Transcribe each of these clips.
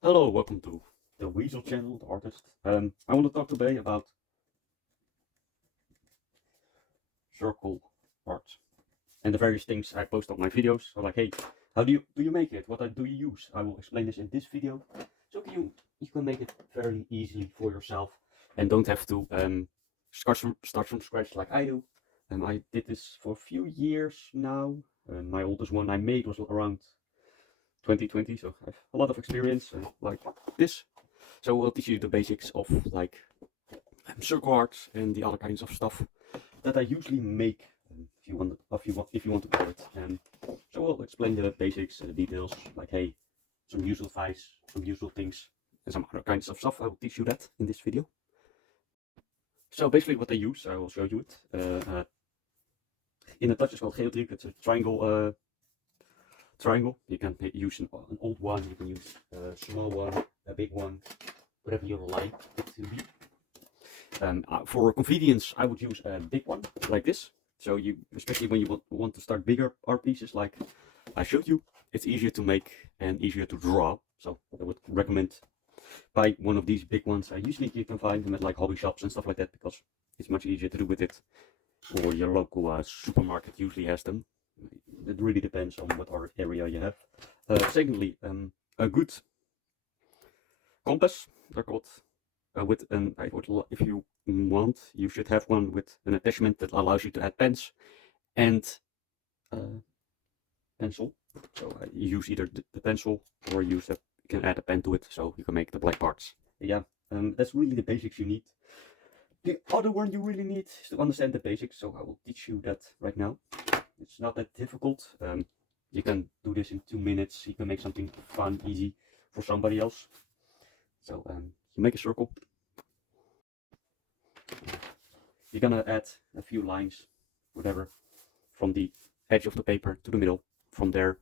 Hello, welcome to the Weasel channel, the artist. I want to talk today about circle art and the various things I post on my videos. So like, hey, how do you make it? What do you use? I will explain this in this video. So you can make it very easily for yourself and don't have to start from scratch like I do. I did this for a few years now. My oldest one I made was around 2020, so I have a lot of experience like this. So we'll teach you the basics of like circle art and the other kinds of stuff that I usually make. If you want to call it. So we'll explain the basics, the details, like hey, some usual advice, some usual things, and some other kinds of stuff. I will teach you that in this video. So basically, what I use, I will show you it. In the Dutch, it's called geometric. It's a triangle. Triangle. You can use an old one. You can use a small one, a big one, whatever you like it to be. For convenience, I would use a big one like this. So you, especially when you want to start bigger art pieces, like I showed you, it's easier to make and easier to draw. So I would recommend buy one of these big ones. Usually you can find them at like hobby shops and stuff like that because it's much easier to do with it. Or your local supermarket usually has them. It really depends on what art area you have. Secondly, a good compass, they're called. With an, if you want, you should have one with an attachment that allows you to add pens and pencil. So you use either the pencil or you can add a pen to it, so you can make the black parts. Yeah, that's really the basics you need. The other one you really need is to understand the basics, so I will teach you that right now. It's not that difficult. You can do this in 2 minutes. You can make something fun, easy for somebody else. So you make a circle. You're gonna add a few lines, whatever, from the edge of the paper to the middle. From there,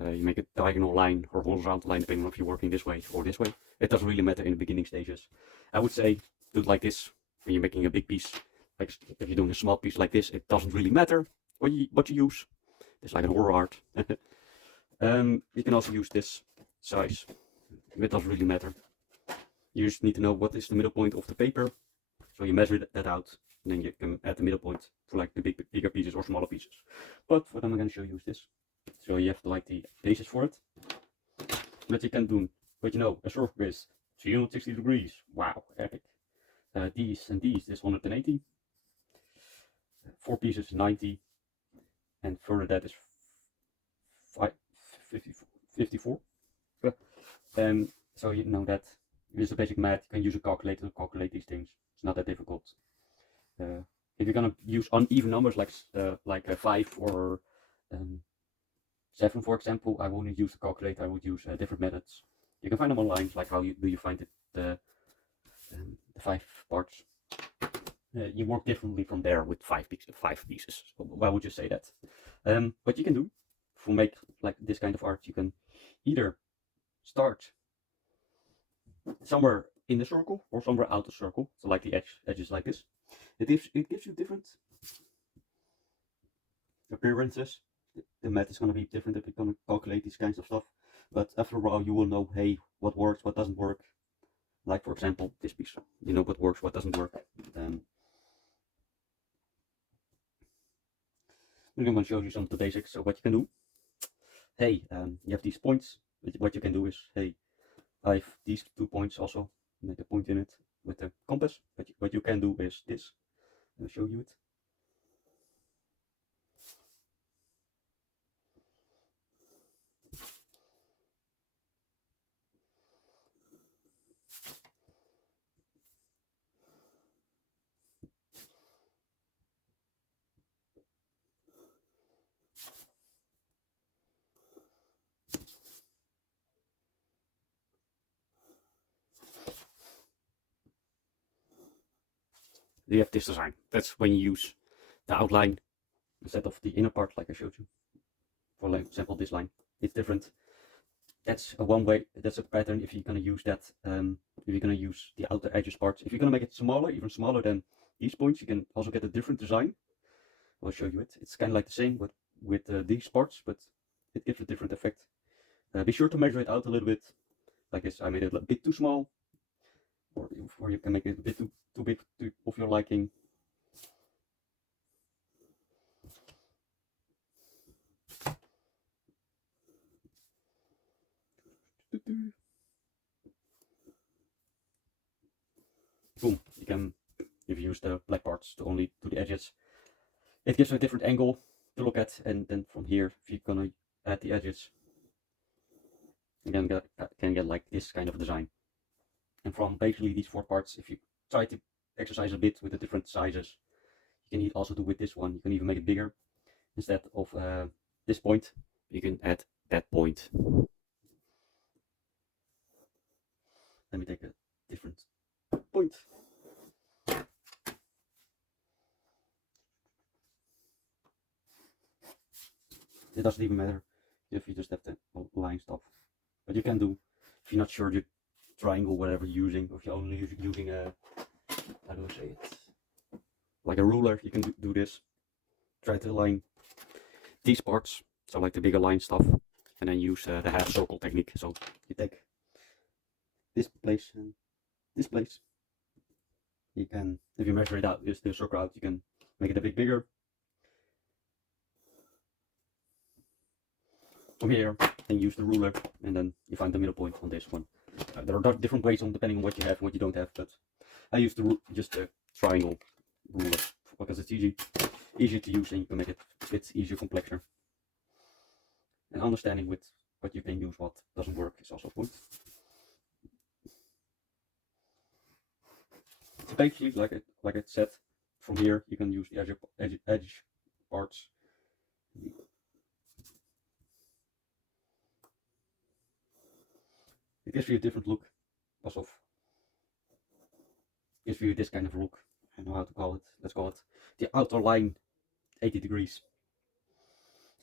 you make a diagonal line or horizontal line, depending on if you're working this way or this way. It doesn't really matter in the beginning stages. I would say do it like this when you're making a big piece. Like if you're doing a small piece like this, it doesn't really matter what you use. It's like an horror art. You can also use this size. It doesn't really matter. You just need to know what is the middle point of the paper. So you measure that out, and then you can add the middle point for like the bigger pieces or smaller pieces. But what I'm going to show you is this. So you have like the basis for it. But you can do, but you know, a circle is 360 degrees. Wow, epic. These and these is 180. 4 pieces 90, and further that is 54. So you know that this is the basic math. You can use a calculator to calculate these things. It's not that difficult. If you're gonna use uneven numbers like a 5 or 7, for example, I wouldn't use the calculator. I would use different methods. You can find them online. Like how do you find it, the 5 parts? You work differently from there with 5 pieces. So why would you say that? What you can do to make like this kind of art, you can either start somewhere in the circle or somewhere out the circle. So like the edges like this. It gives you different appearances. The math is going to be different if you're going to calculate these kinds of stuff. But after a while, you will know, hey, what works, what doesn't work. Like for example, this piece. You know what works, what doesn't work. I'm going to show you some of the basics. So what you can do. Hey, you have these points. What you can do is, hey, I have these 2 points also. Make a point in it with the compass. But what you can do is this. I'll show you it. You have this design. That's when you use the outline instead of the inner part like I showed you. For example, this line. It's different. That's a one way, that's a pattern if you're going to use that, if you're going to use the outer edges part. If you're going to make it smaller, even smaller than these points, you can also get a different design. I'll show you it. It's kind of like the same but with these parts, but it gives a different effect. Be sure to measure it out a little bit. like this. I made it a bit too small, or you can make it a bit too big of your liking. Boom, you can, if you use the black parts to only to the edges, it gives a different angle to look at, and then from here, if you're gonna add the edges, you can get like this kind of design. And from basically these 4 parts, if you try to exercise a bit with the different sizes, you can also do with this one. You can even make it bigger. Instead of this point, you can add that point. Let me take a different point. It doesn't even matter if you just have the line stuff. But you can do, if you're not sure the triangle, whatever you're using, or if you're only using a, how do I say it? Like a ruler, you can do this. Try to align these parts, so like the bigger line stuff, and then use the half circle technique. So you take this place and this place. You can, if you measure it out, just the circle out, you can make it a bit bigger. From here, and use the ruler, and then you find the middle point on this one. There are different ways on depending on what you have and what you don't have, but I use just a triangle ruler because it's easy to use, and you can make it a bit easier, complexer. And understanding with what you can use, what doesn't work, is also a point. So basically, like I said, from here you can use the edge parts. It gives you a different look, also gives you this kind of look. I don't know how to call it. Let's call it the outer line 80 degrees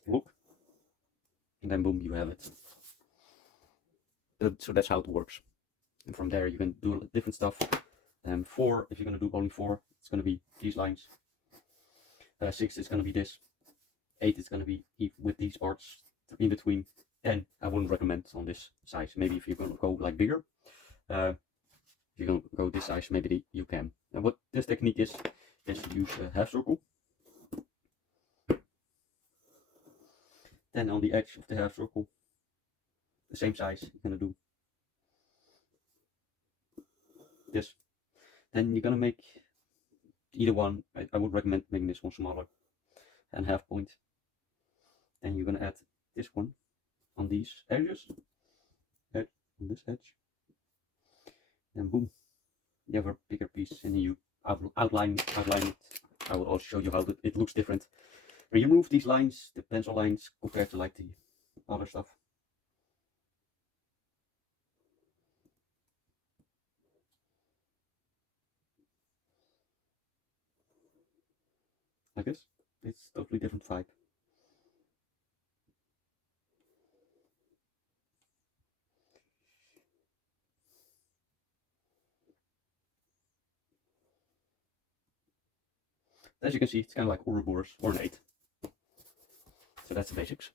look, and then boom, you have it. So that's how it works. And from there you can do different stuff. 4, if you're gonna do only 4, it's gonna be these lines. 6, it's gonna be this. 8, it's gonna be with these parts in between. 10, I wouldn't recommend on this size. Maybe if you're gonna go like bigger, if you're gonna go this size, maybe you can. And what this technique is to use a half circle. Then on the edge of the half circle, the same size, you're gonna do this. Then you're gonna make either one. I would recommend making this one smaller and half point. Then you're gonna add this one on these edges, on this edge, and boom, you have a bigger piece, and you outline it. I will also show you how it looks different. Remove these lines, the pencil lines, compared to like the other stuff. Like this, it's totally different vibe. As you can see, it's kind of like Ouroboros or an 8. So that's the basics.